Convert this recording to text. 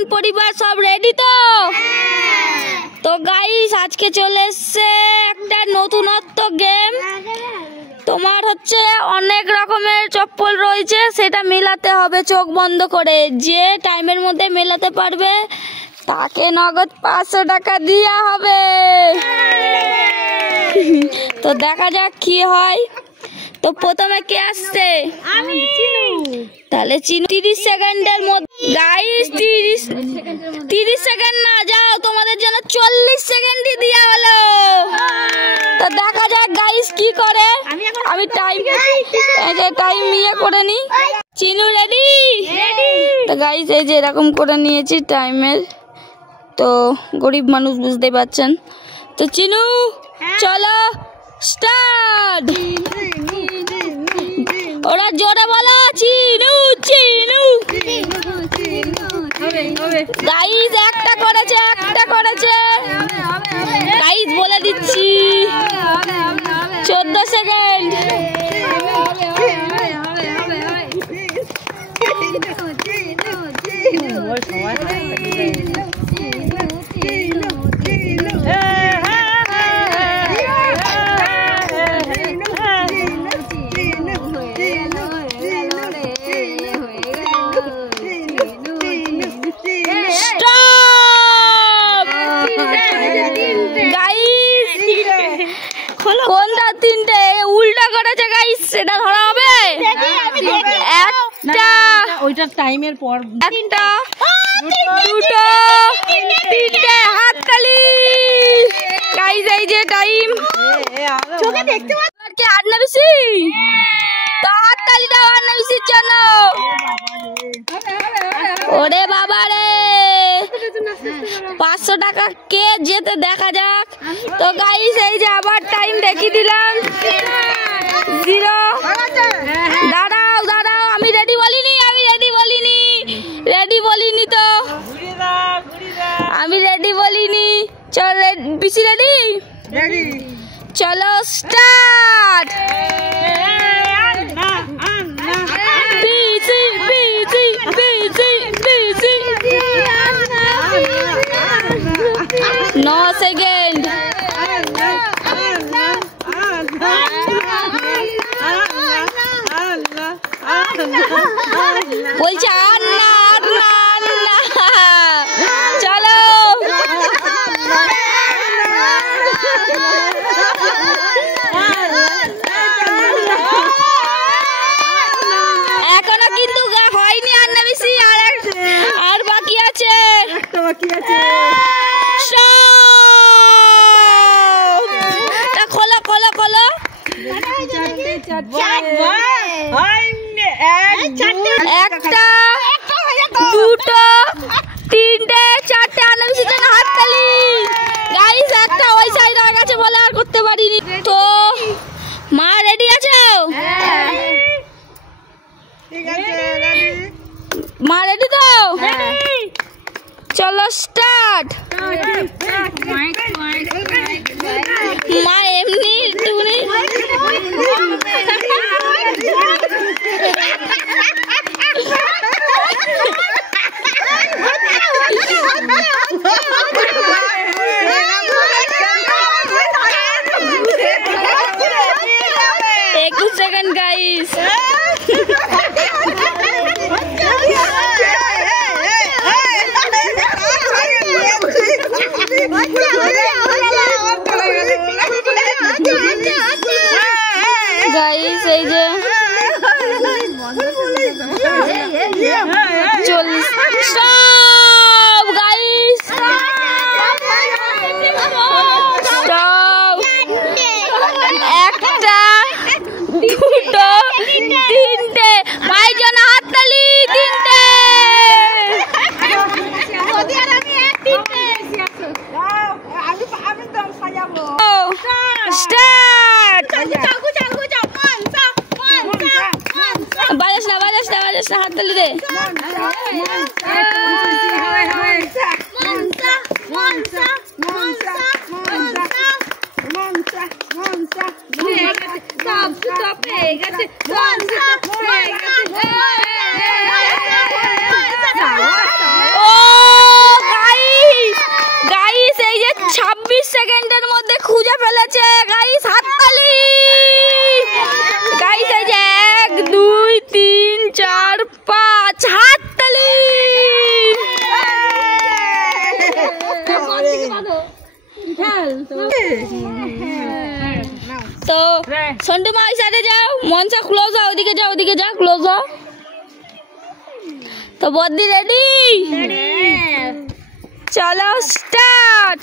বন্ধন পরিবার সব রেডি তো? তো গাইস আজকে চলে এসছে একটা নতুনত্ব গেম। তোমার হচ্ছে অনেক রকমের চপ্পল রয়েছে, সেটা মেলাতে হবে চোখ বন্ধ করে। যে টাইমের মধ্যে মেলাতে পারবে তাকে নগদ 500 টাকা দেওয়া হবে। তো দেখা যাক কি হয়। তো প্রথমে কে আসছে? তাহলে চিনু 30 সেকেন্ডের মধ্যে। গাইস 30 সেকেন্ড না, যাও তোমাদের জন্য 40 সেকেন্ডই দেওয়া হলো। তো দেখা যাক গাইস কি করে। আমি টাইম ইয়ে করে নি। চিনু রেডি? তো গাইস এই যে এরকম করে নিয়েছি টাইমের। তো গরিব মানুষ বুঝতে পারছেন। তো চিনু চলো স্টার্ট। ওরা জোরে বলো চিনু চিনু। গাইস একটা করেছে গাইস বলে দিচ্ছি 14 সেকেন্ড। কোনটা তিনটে উল্টা করেছে গাইস, সেটা ধরা হবে। একটা ওইটা টাইমের পর, একটা দুটো তিনটে হাততালি। গাইস এই যে টাইম চোখে দেখতে পাচ্ছ কি আর না বেশি? তো হাততালি দাও আর না বেশির জন্য। ওরে বাবা রে 500 টাকা কে যেতে দেখা যাক। তো গাইস এই যে আবার টাইম দেখিয়ে দিলাম 0। দাঁড়াও আমি রেডি বলিনি তো। আমি রেডি বলিনি। চল বেশি রেডি? চলো স্টার্ট। No second. বলছে আর না চলো। এখনো কিন্তু হয়নি আর না বেশি, আর বাকি আছে। খোলো একটা দুটো তিনটে চারটে আনামিসের জন্য হাততালি। গাইস একটা ওই সাইড হয়ে গেছে বলে আর করতে পারিনি। তো মা রেডি আছো? মা রেডি তো? চলো স্টার্ট। মা এমনি তুমি সেকেন্ড গাইস। গাইস এই যে 40। Stop guys stop. একটা দুটো তিনটে মায়ের জন্য হাততালি। তিনটে স্টার্ট। বাজাস না হাততালি দে। সব হয়ে গেছে। তো সন্টু মা ওই সাইডে যাও, মনসা ক্লোজ হও, ওদিকে যাও, ওদিকে যাও, ক্লোজ হও। তো বদ্দি রেডি, চলো স্টার্ট।